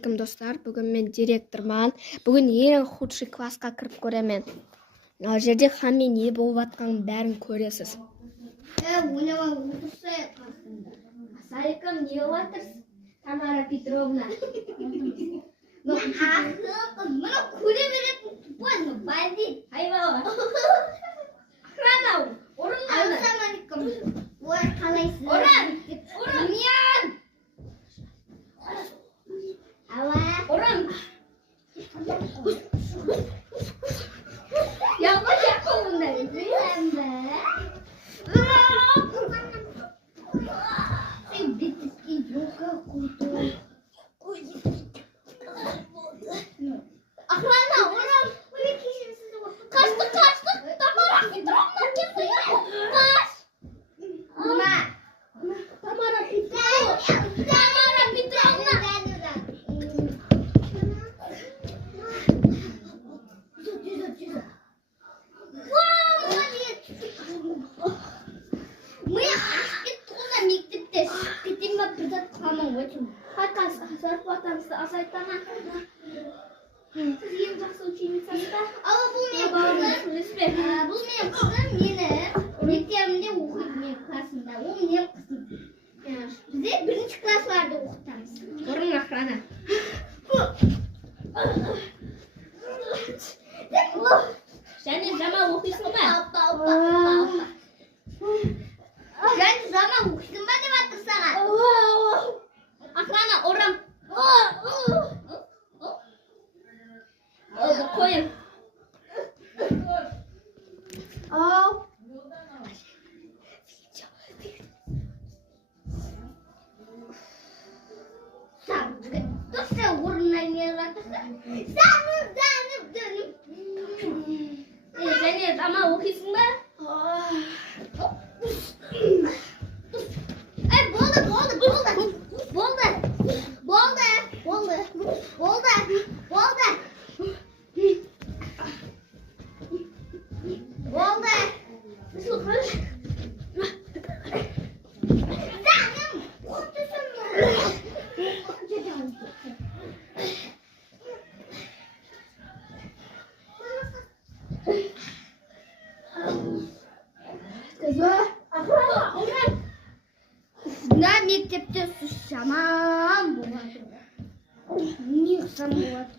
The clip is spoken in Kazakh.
Достар, бүгін мен директор маань. Бүгін ең худший классқа кіріп көремін. Жерде хамме не болып жатқанын бәрін көресіз. Онема отырсай қасында. Саликам не отырсыз? Тамара Петровна. Мұны көре беретін тупой, бандит. Айбала. Охрана, орынғаны. Ассалаумалейкум. Ой, қалайсыз? Орын. Мен. Ала. Орын. Яңға жаққа ондай. Ты битский друг какой-то. Охрана, орын. Kaçtık. Tamara Petrovna geldi. Kaç. Ма. Tamara Petrovna. Мы туда мектепте кетем ба бірден қалмау өтім. Қайқас, зарплатамызды азайтама. Сіз ең жақсы ученицасыз ба? Ал бұл менің қызым мені мектебімде оқиды менің классымда. Ол менің қызым. Бізде бірінші классларды оқытамыз. Орын охрана. Және жаман оқисың ба? Және жаман оқисың ба деп жатыр саған. Охрана, орын. Қойын. Сам жігіт, тұрса орнына не жатырсың? Санып дөніп. Және жаман оқисың ба? Болды. Мына мектепте сіз жаман болады. Не жаман болады?